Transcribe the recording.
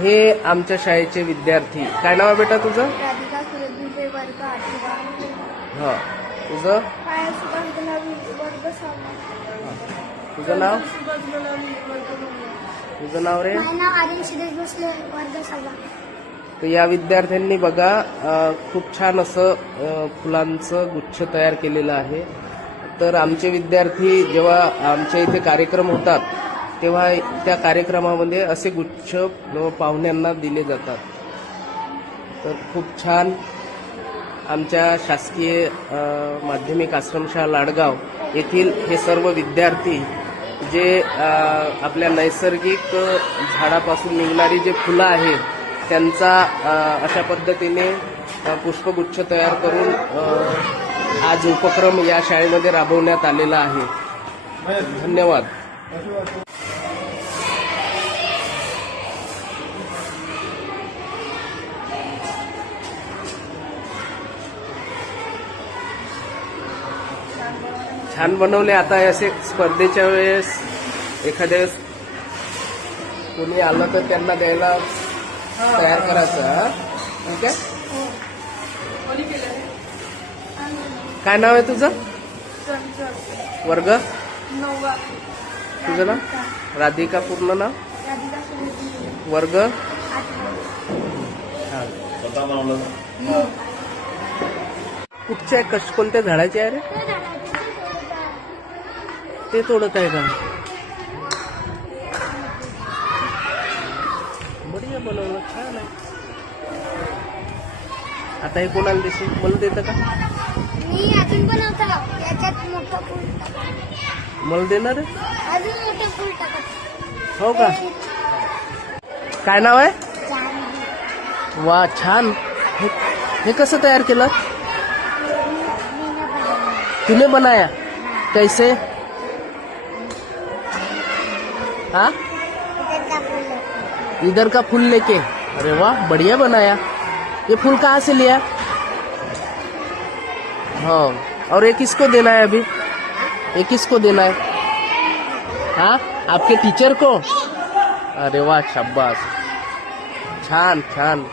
हे आमच्या शाळेचे विद्यार्थी. काय नाव आहे बेटा तुझं? राधिका सुरेश भिंते वर्ग आठवा. हा. तुझं? पाया सुभाष गुलाबी वर्ग सहावा. तुझं नाव? सुभाष गुलाबी वर्ग नववा तुझं नाव रे? माझं नाव आर्यन शिदेश भोसले वर्ग सहावा. तर या विद्यार्थ्यांनी बघा अ, खूप छान असं अ, फुलांचं गुच्छ तयार केलेलं आहे. तर आमचे विद्यार्थी जेव्हा आमच्या इथे कार्यक्रम होतात तेव्हा त्या कार्यक्रमामध्ये असे गुच्छ पाहुण्यांना दिले जातात. तर खूप छान आमच्या शासकीय माध्यमिक आश्रमशाळा लाडगाव येथील हे सर्व विद्यार्थी जे आपल्या नैसर्गिक झाडापासून निघणारी जे फुलं आहेत त्यांचा अशा पद्धतीने पुष्पगुच्छ तयार करून आज उपक्रम या शाळेमध्ये राबवण्यात आलेला आहे. धन्यवाद. छान बनवले. आता असे स्पर्धेच्या वेळेस एखाद्या वेळेस कोणी आलं तर त्यांना द्यायला तयार करायचं हा? ठीक आहे? काय नाव आहे तुझं? वर्ग? तुझं नाव? राधिका पूर्ण नाव? वर्ग? हा. कुठच्या कश कोणत्या झाडाचे आहे रे? ते तोडत आहे का? बढिया बनवलं छान आहे. आता हे कोणाला देशील मला देतं का? मी अजून बनवतो. याच्यात मोठं फुल टाका. मला देणार आहे? अजून मोठं फुल टाकत हो का? काय नाव आहे? वा छान. हे हे कसं तयार केलं? तूने बनाया. कैसे? हाँ? इधर का फूल लेके। अरे वाह, बढ़िया बनाया। ये फूल कहाँ से लिया? हाँ और एक इसको देना है अभी? एक किसको देना है? हाँ आपके टीचर को? अरे वाह, शाबाश। छान छान।